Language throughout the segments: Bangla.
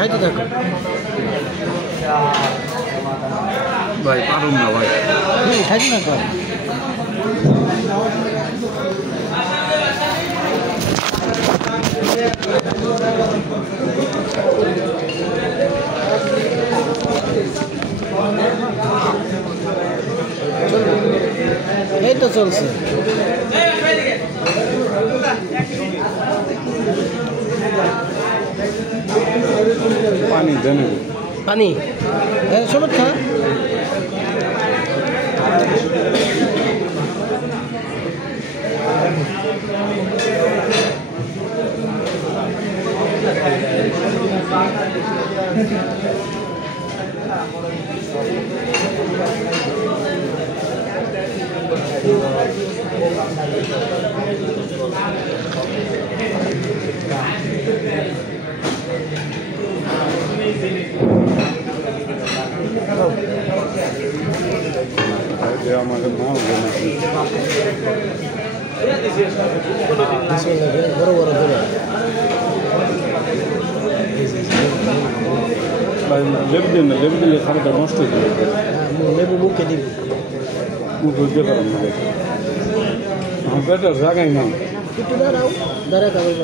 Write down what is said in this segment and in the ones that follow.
খাইতে থাকো ভাই পারুম না ভাই খাইতে থাকো এই তো চলছে পানি দেন পানি সবুজ খা আমাদের মা বড় বড় করে লেবু দিন না লেবু দিলে খাবারটা নষ্ট হয়ে যাবে লেবু মুখে দিবি মুখ দিতে পারেন না আমার পেটের জায়গায় নেই একটু দাঁড়াও দাঁড়া কাগজ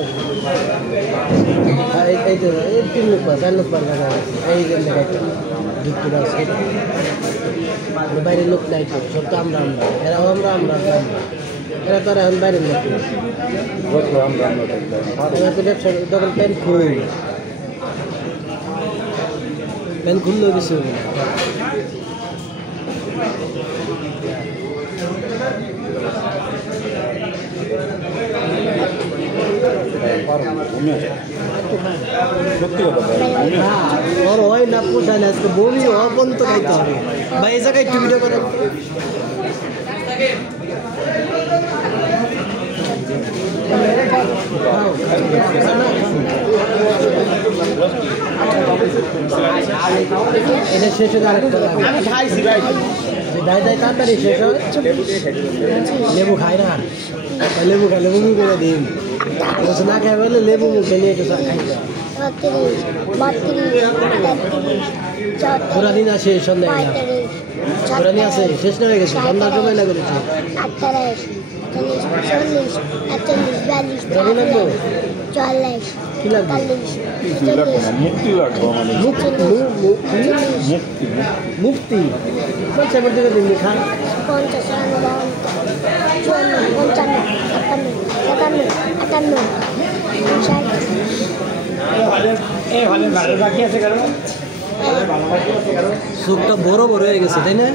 এই তো এই 3 লোক 4 লোক এই যে একটা দুটো আছে বাইরে লোক নাই তো সব তো আমরা এরা আমরা এরা তো এখন বাইরের লোক আমরা এরা তো ব্যবসা দোকান প্যান খুললেও কিছু হবে না ওর হয় না পোষায় না আজকে বমি হওয়া পর্যন্ত খাইতে হবে বা এই জায়গায় একটু ভিডিও করে এটা শেষ হয়ে আমি খাইছি দায় তাড়াতাড়ি শেষ হয় লেবু খাই না লেবু মুখ করে দিন না খাই বলে লেবু মুখে নিয়ে একটু খাইতে পুরা দিন আছে সন্ধ্যা পুরা দিন আছে শেষ না হয়ে গেছে সন্ধ্যার সময় না করেছে কি লাগবে মুক্তি লাগবে মুক্তি পয়সা করতে করতে খান 50 সুপটা বড় বড় হয়ে গেছে তাই না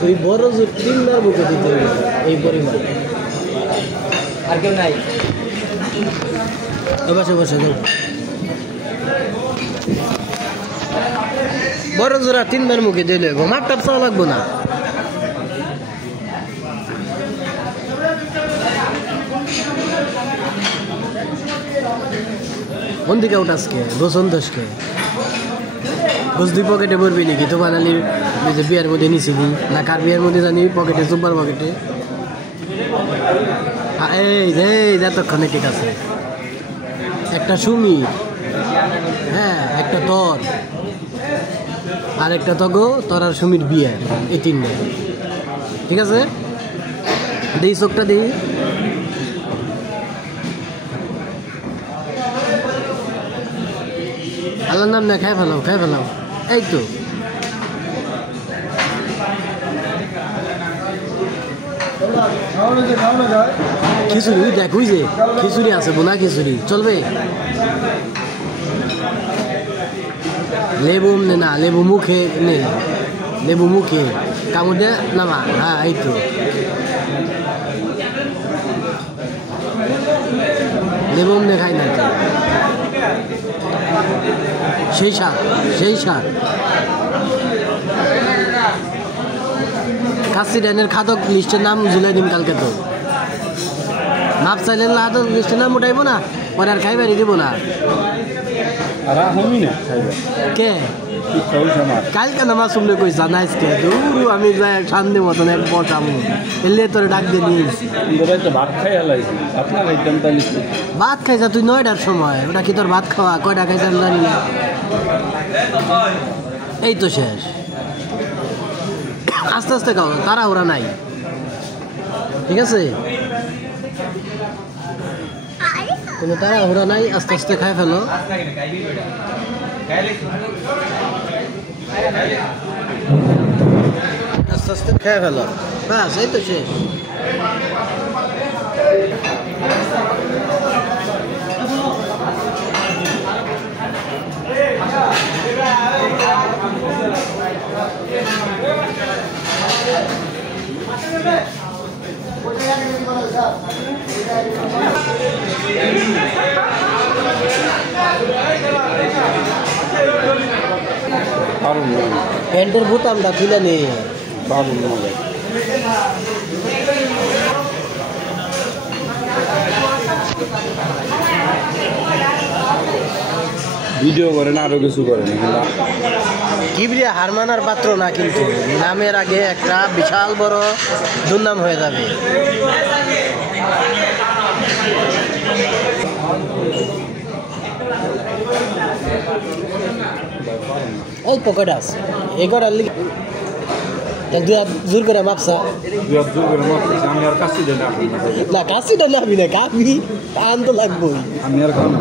তুই বড় যে 3বার বুকে দিতে হবে এই পরিমাণ আর কেউ নাই বসে বড় জোড়া 3বার মুখে দিলে মাপ টাপ চাওয়া লাগবো না কোন দিকে উঠাসকে বসন্তসকে বস দুই পকেটে ভরবি নাকি তো বানালি যে বিয়ার মধ্যে নিছিলি না কার বিয়ার মধ্যে জানি পকেটে সুপার পকেটে এই যতক্ষণে ঠিক আছে একটা সুমি হ্যাঁ একটা তর আর একটা তগো তর আর সুমির বিয়ার এই 3টে ঠিক আছে দিই চোখটা দিই আল্লাহর নাম না খাই ফেলাও এই তো খিচুড়ি দেখ ওই যে খিচুড়ি আছে বোনা খিচুড়ি চলবে লেবু না লেবু মুখে নে লেবু মুখে কামড় দে নামা হ্যাঁ এই তো লেবু খাই না সেই সার কাশি ডাইনের খাদক লিস্টের নাম ঝুলাই দিন কালকে তো মাপ চাইলে খাদক লিস্টের নাম উঠাইব না পরে আর খাইবারই দিব না আর আমি না কে ইচ্ছা হয়েছে আমার কালকে নামাজ শুনলে কই জানাইস কে দূর আমি যাই শান্তি মতন এক বসামু এলে তোর ডাক দিয়ে নিস তোরা একটা ভাত খাই হালাইছি আপনার আইটেম তাহলে ভাত খাইছা তুই 9টার সময় ওটা কি তোর ভাত খাওয়া কয়টা খাইছা আমি জানি না এই তো শেষ আস্তে আস্তে খাও তাড়াহুড়া নাই ঠিক আছে কোনো তাড়াহুড়া নাই আস্তে আস্তে খাই ফেলো আস্তে আস্তে খেয়ে ফেলো ব্যাস এই তো শেষ দারুণ প্যান্টের বোতামটা খুলে নে দারুণ মজা ভিডিও করেন আরো কিছু করেন কিবরিয়া হার মানার পাত্র না কিন্তু নামের আগে একটা বিশাল বড় দুর্নাম হয়ে যাবে অল্প কটা আছে এই কটার লিগে দু হাত জোর করে মাপসা আমি আর কাশি দেন না কাশিটা নাবি না কাপি আন তো লাগবোই আমি আর খাম